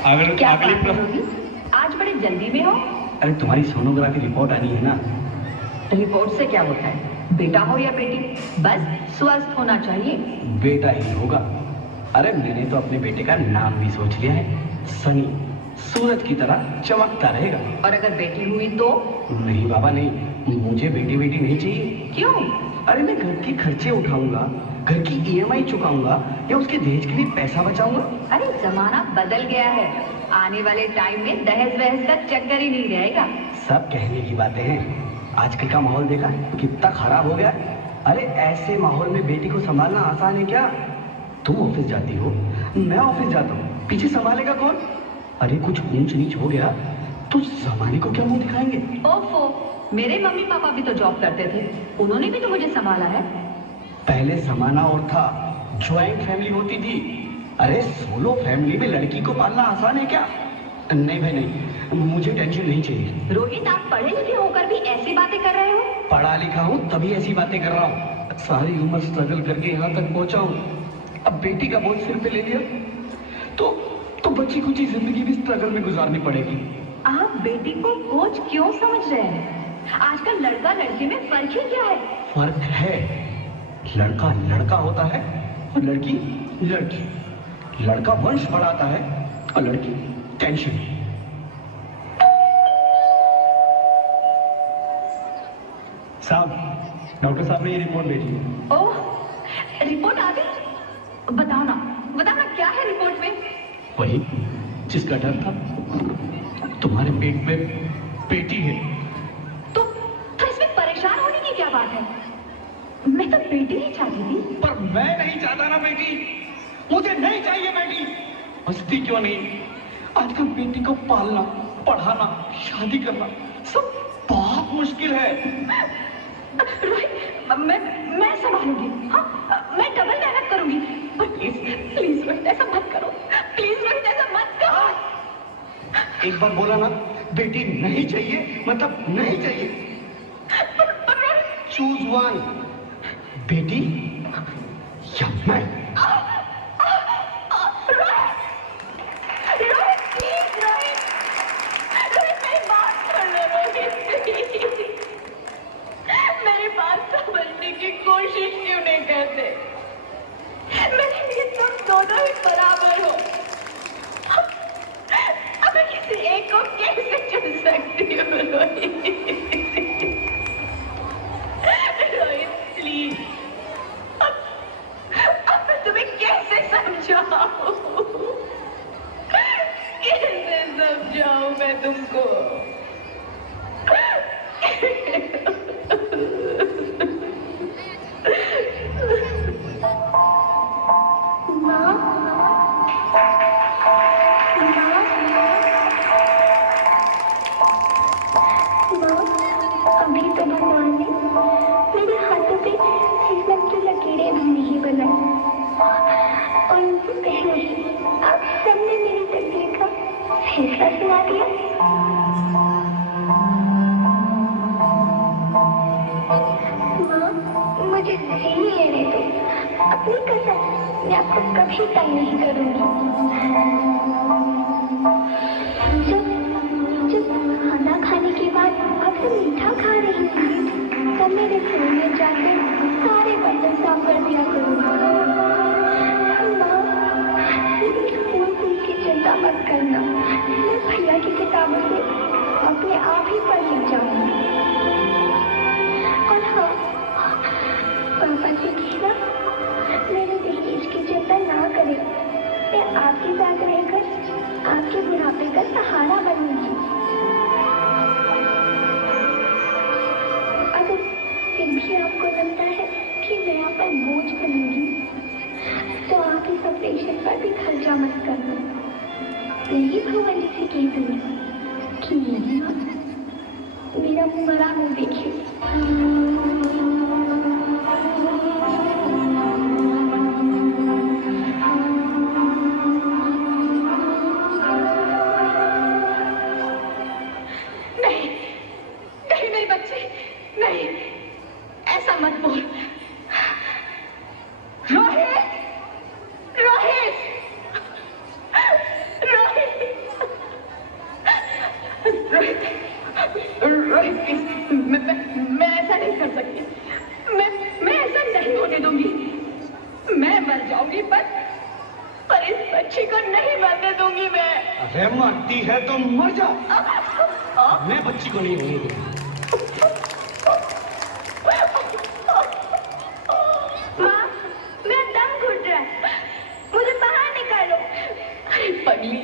अगर क्या अगली बात है रोहित, आज बड़े जल्दी में हो? अरे तुम्हारी सोनोग्राफी रिपोर्ट आनी है ना। रिपोर्ट से क्या होता है? बेटा हो या बेटी, बस स्वस्थ होना चाहिए। बेटा ही होगा। अरे मैंने तो अपने बेटे का नाम भी सोच लिया है, सनी। सूरज की तरह चमकता रहेगा। और अगर बेटी हुई तो? नहीं बाबा नहीं, मुझे बेटी नहीं चाहिए। क्यों? अरे मैं घर के खर्चे उठाऊंगा, घर की ईएमआई चुकाऊंगा या उसके दहेज के लिए पैसा बचाऊंगा। अरे जमाना बदल गया है, आने वाले टाइम में दहेज वहेज का चक्कर ही नहीं रहेगा। सब कहने की बातें हैं, आजकल का माहौल देखा कितना खराब हो गया। अरे ऐसे माहौल में बेटी को संभालना आसान है क्या? तुम ऑफिस जाती हो, मैं ऑफिस जाता हूँ, पीछे संभालेगा कौन? अरे कुछ ऊंच नीच हो गया तो जमाने को क्या मुंह दिखाएंगे? ओफो, मेरे मम्मी पापा भी तो जॉब करते थे, उन्होंने भी तो मुझे संभाला है। पहले जमाना और था, ज्वाइंट फैमिली होती थी। अरे सोलो फैमिली में लड़की को पालना आसान है क्या? नहीं भाई नहीं, मुझे टेंशन नहीं चाहिए। रोहित, आप पढ़े लिखे होकर भी ऐसी बातें कर रहे हो? पढ़ा लिखा हूँ तभी ऐसी बातें कर रहा हूँ। सारी उम्र स्ट्रगल करके यहाँ तक पहुँचा हूँ, अब बेटी का बोझ सिर पे ले लिया तो बच्ची कुछ जिंदगी भी स्ट्रगल में गुजारनी पड़ेगी। आप बेटी को बोझ क्यों समझ रहे हैं? आजकल लड़का लड़की में फर्क ही क्या है? फर्क है, लड़का लड़का होता है और लड़की लड़की। लड़का वंश बढ़ाता है और लड़की टेंशन। साहब, डॉक्टर साहब ने ये रिपोर्ट भेजी है। ओह, रिपोर्ट आ गई? बताओ ना क्या है रिपोर्ट में? वही जिसका डर था, तुम्हारे पेट में बेटी है। तो इसमें परेशान होने की क्या बात है? मैं तो बेटी ही चाहती थी। पर मैं नहीं चाहता ना बेटी, मुझे नहीं चाहिए बेटी। मस्ती क्यों नहीं, आजकल बेटी को पालना, पढ़ाना, शादी करना सब बहुत मुश्किल है। रोहित, मैं संभालूंगी। हाँ, मैं डबल मेहनत करूंगी। पर प्लीज रोहित ऐसा मत करो, प्लीज रोहित ऐसा मत करो। एक बार बोला ना, बेटी नहीं चाहिए मतलब नहीं चाहिए। चूज वन, बेटी या मैं। कोशिश क्यों नहीं करते? मेरे लिए तुम दोनों ही बराबर हो। अब मैं किसी एक को कैसे चुन सकती हूँ? रोहित प्लीज, अब मैं तुम्हें कैसे समझाऊं? कैसे समझाऊं मैं तुमको? अभी तो भगवान ने मेरे हाथों पे शीशम की लकीरें भी नहीं बनाई, और उनसे पहले ही आप सबने मेरी तकदीर का फैसला सुना दिया। माँ, मुझे सही लेने दो, अपनी कसम, मैं आपको कभी तंग नहीं करूंगी। जब खाना खाने के बाद अब सब मीठा खा रही थी, तब मेरे घर में जाकर सारे बर्तन साफ कर दिया करूँगा। माँ, स्कूल फीस की चिंता मत करना, मैं भैया की किताबों से अपने आप ही पढ़ लिख जाऊंगी। और हाँ, पापा से कहना मेरे दहेज की चिंता ना करें, मैं आपके साथ रहकर आपके बुढ़ापे का सहारा बनूंगी। अगर फिर भी आपको लगता है कि मैं आप पर बोझ बनूंगी, तो आप इस ऑपरेशन पर भी खर्चा मत करना। मैं ही भगवान जी से कह दूंगी कि मेरा मरा मुंह देखिए। रोहित, रोहित, रोहित। रोहित, रोहित प्लीज, मैं ऐसा नहीं कर सकती। मैं ऐसा नहीं होने दूंगी। मैं मर जाऊंगी पर इस बच्ची को नहीं मरने दूंगी मैं। अरे मरती है तो मर जा। मैं बच्ची को नहीं होने दूंगा। माँ, मेरा दम घुट रहा है, मुझे बाहर निकालो। अरे पगली,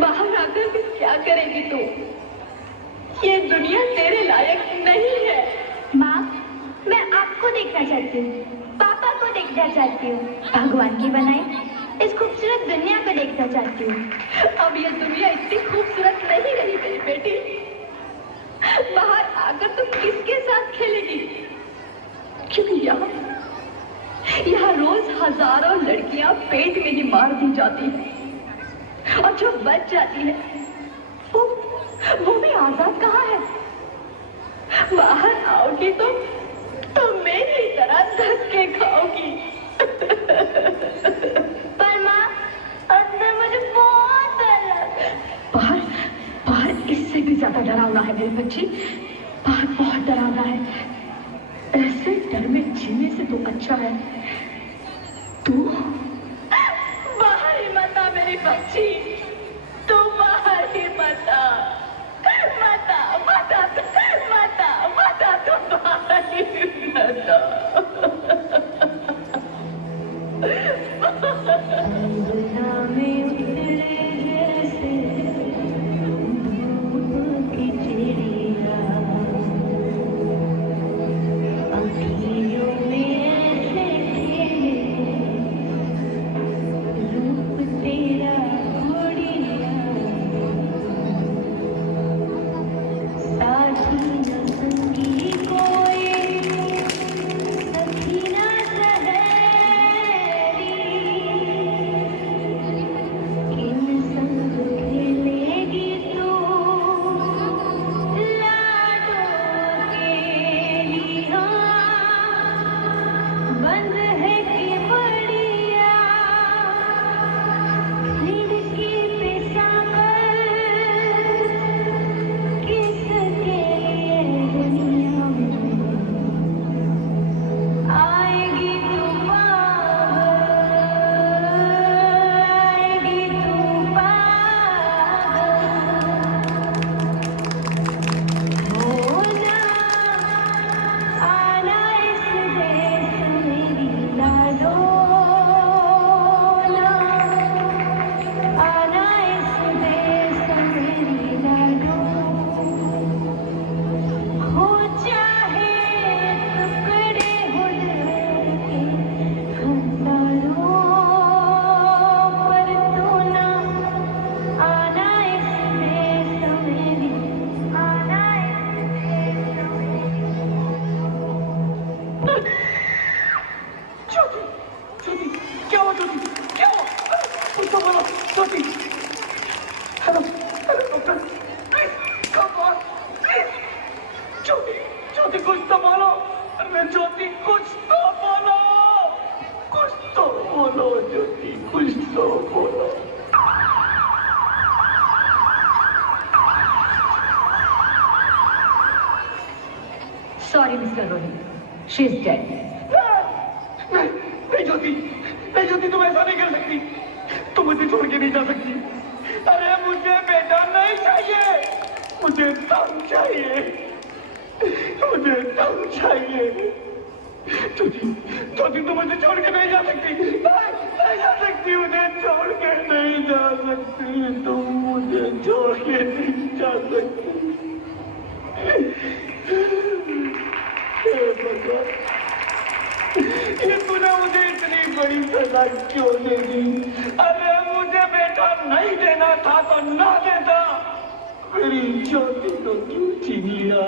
बाहर आकर भी क्या करेगी तू? ये दुनिया तेरे लायक नहीं है। माँ, मैं आपको देखना चाहती हूँ, पापा को देखना चाहती हूँ, भगवान की बनाई इस खूबसूरत दुनिया को देखना चाहती हूँ। अब ये दुनिया इतनी खूबसूरत नहीं रही मेरी बेटी। बाहर आकर तू किसके साथ खेलेगी? क्योंकि यहाँ रोज हजारों लड़कियां पेट में ही मार दी जाती है, और जो बच जाती है वो भी आजाद कहाँ है? बाहर आओगी तो मेरी तरह धक्के खाओगी। पर माँ, अंदर मुझे बहुत डर लग रहा है। बाहर इससे भी ज्यादा डरावना है मेरी बच्ची। बाहर बहुत डरावना है। ऐसे डर में जीने से तो अच्छा है तू बाहर ही मत आ मेरी बच्ची। तू बाहर ही मत आ, मत आ, मत आ, मत आ, मत आ, तू बाहर ही मत आ। Sorry, Mr. Rohit. She's dead. नहीं ज्योति, तुम ऐसा नहीं कर सकती। तुम मुझे छोड़ के नहीं जा सकती। अरे मुझे बेटा नहीं चाहिए, मुझे दम चाहिए, मुझे दम चाहिए। ज्योति, तुम मुझे छोड़ के नहीं जा सकती। नहीं जा सकती, मुझे छोड़ के नहीं जा सकती। तुम मुझे छोड़ के नहीं जा सकती। ये तूने मुझे इतनी बड़ी सजा क्यों दे दी? अरे मुझे बेटा नहीं देना था तो ना देता। मेरी ज्योति को क्यों छीन लिया?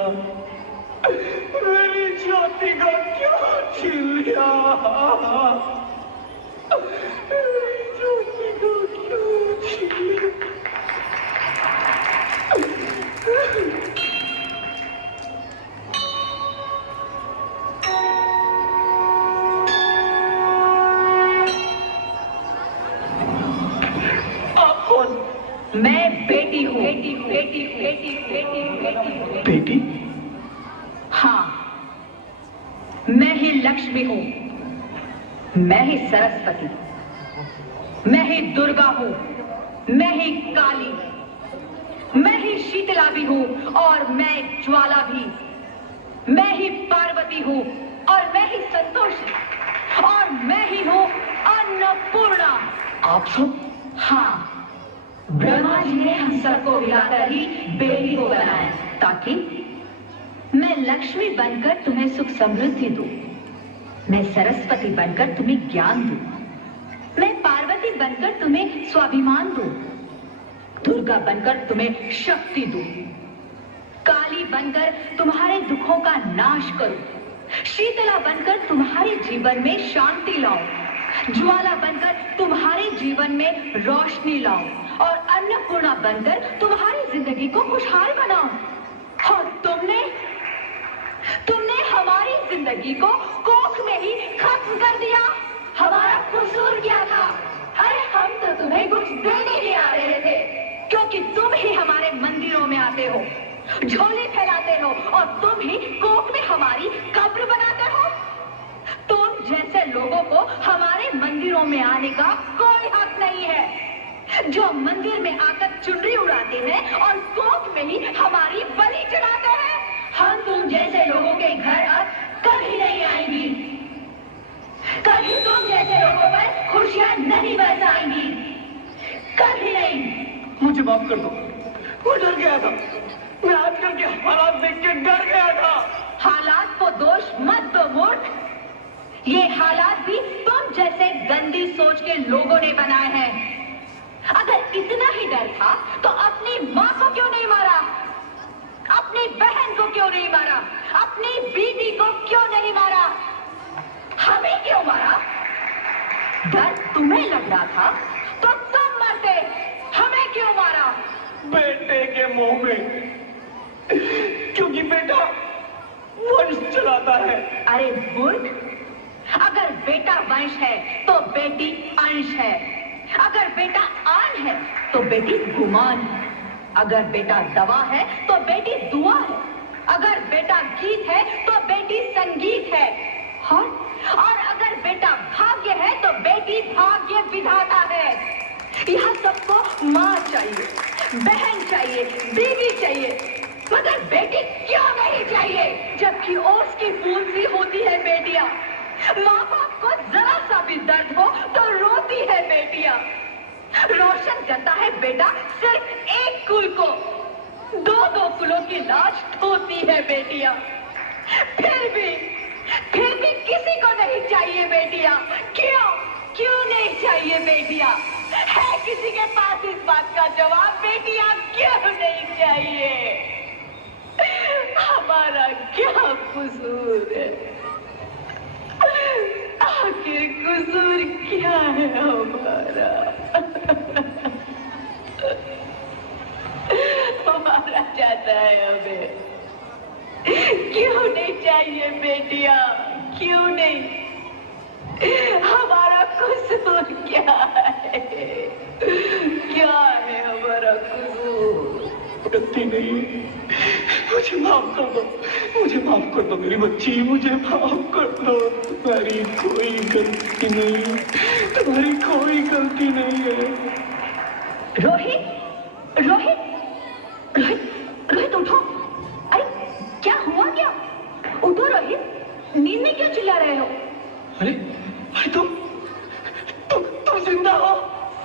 मेरी ज्योति को क्यों छीन लिया? मेरी ज्योति को क्यों छीन लिया? मैं बेटी हूँ, बेटी बेटी बेटी बेटी बेटी बेटी? हाँ, मैं ही लक्ष्मी हूँ, मैं ही सरस्वती, मैं ही दुर्गा हूँ, मैं ही काली, मैं ही शीतला भी हूँ और मैं ज्वाला भी, मैं ही पार्वती हूँ और मैं ही संतोषी, और मैं ही हूँ अन्नपूर्णा। आप सब? हाँ, ब्रह्मा जी ने हम सबको मिलाकर ही बेटी को बनाया ताकि मैं लक्ष्मी बनकर तुम्हें सुख समृद्धि दूं, मैं सरस्वती बनकर तुम्हें ज्ञान दूं, मैं पार्वती बनकर तुम्हें स्वाभिमान दूं, दुर्गा बनकर तुम्हें शक्ति दूं, काली बनकर तुम्हारे दुखों का नाश करूं, शीतला बनकर तुम्हारे जीवन में शांति लाऊं, ज्वाला बनकर तुम्हारे जीवन में रोशनी लाऊं और अन्नपूर्णा बनकर तुम्हारी जिंदगी को खुशहाल बनाऊं। और तुमने हमारी जिंदगी को कोख में ही खत्म कर दिया। हमारा कसूर क्या था? अरे हम तो तुम्हें कुछ देने ही आ रहे थे, क्योंकि तुम ही हमारे मंदिरों में आते हो, झोले फैलाते हो और तुम ही कोख में हमारी कब्र बनाते हो। तुम जैसे लोगों को हमारे मंदिरों में आने का कोई हक नहीं है, जो मंदिर में आकर चुनरी उड़ाते हैं और कोख में ही हमारी बलि चढ़ाते हैं। हम तुम जैसे लोगों के घर अब कभी नहीं आएंगी, कभी तुम जैसे लोगों पर खुशियां नहीं बरसाएंगी, कभी नहीं। मुझे माफ कर दो, मैं डर गया था, मैं आजकल के हालात देख के डर गया था। हालात को दोष मत दो मूर्ख, ये हालात भी तुम जैसे गंदी सोच के लोगों ने बनाए हैं। अगर इतना ही डर था तो अपनी माँ को क्यों नहीं मारा, अपनी बहन को क्यों नहीं मारा, अपनी बीवी को क्यों नहीं मारा, हमें क्यों मारा? डर तुम्हें लग रहा था तो तुम मरते, हमें क्यों मारा? बेटे के मुंह में, क्योंकि बेटा वंश चलाता है। अरे मूर्ख, अगर बेटा वंश है तो बेटी अंश है, अगर बेटा आन है तो बेटी गुमान है, अगर बेटा दवा है तो बेटी दुआ है, अगर बेटा गीत है तो बेटी संगीत है, और अगर बेटा भाग्य है तो बेटी भाग्य विधाता है। यहाँ सबको माँ चाहिए, बहन चाहिए, बीवी चाहिए, मगर बेटी क्यों नहीं चाहिए? जबकि ओस की फूल सी होती है बेटियां, माँ बाप को जरा सा भी दर्द हो तो रोती है बेटियां, रोशन करता है बेटा सिर्फ एक कुल को, दो कुलों की लाज ढोती है बेटियां। फिर भी किसी को नहीं चाहिए बेटियां। क्यों नहीं चाहिए बेटियां? है किसी के पास इस बात का जवाब? बेटियां क्यों नहीं चाहिए? हमारा क्या कसूर है? आखिर कसूर क्या है हमारा? हमारा चाहता है हमें, क्यों नहीं चाहिए बेटियां? क्यों नहीं? हमारा कसूर क्या है? क्या है हमारा कसूर? गलती नहीं, मुझे माफ कर दो, मुझे माफ कर दो मेरी बच्ची, मुझे माफ कर दो। तुम्हारी कोई गलती नहीं, तुम्हारी कोई गलती नहीं है। रोहित, रोहित, रोहित, रोहित उठो। अरे क्या हुआ क्या? उठो रोहित, नींद में क्यों चिल्ला रहे हो? अरे तुम जिंदा हो?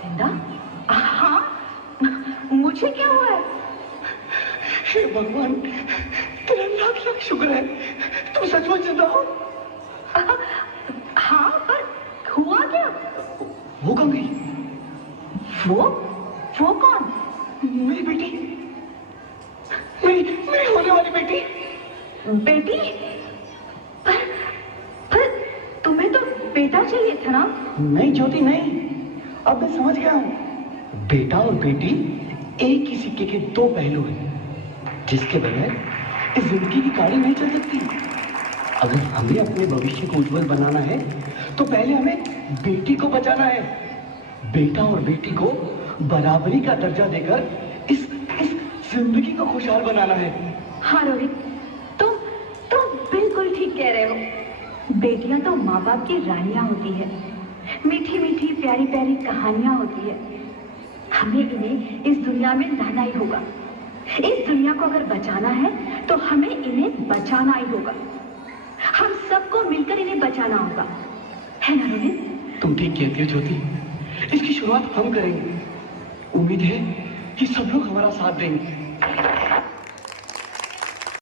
जिंदा? हाँ, मुझे क्या हुआ है? हे भगवान, तेरा लाख लाख शुक्र है, तुम सचमुच जिंदा हो। हाँ, पर हुआ क्या? वो कौन गई? वो कौन? मेरी बेटी, मेरी होने वाली बेटी। बेटी? पर तुम्हें तो बेटा चाहिए था ना? नहीं ज्योति नहीं, अब मैं समझ गया हूँ। बेटा और बेटी एक ही सिक्के के दो पहलू हैं, जिसके बगैर इस जिंदगी की गाड़ी नहीं चल सकती। अगर हमें अपने भविष्य को उज्जवल बनाना है तो पहले हमें बेटी को बचाना है। बेटा और बेटी को बराबरी का दर्जा देकर इस जिंदगी को खुशहाल बनाना है। हाँ रोहित, तुम बिल्कुल ठीक कह रहे हो। बेटियां तो माँ बाप की रानियां होती है, मीठी मीठी प्यारी प्यारी कहानियां होती है। हमें इन्हें इस दुनिया में लाना ही होगा। इस दुनिया को अगर बचाना है तो हमें इन्हें बचाना ही होगा। हम सबको मिलकर इन्हें बचाना होगा, है ना रोहित? तुम ठीक कहती हो ज्योति, इसकी शुरुआत हम करेंगे। उम्मीद है कि सब लोग हमारा साथ देंगे।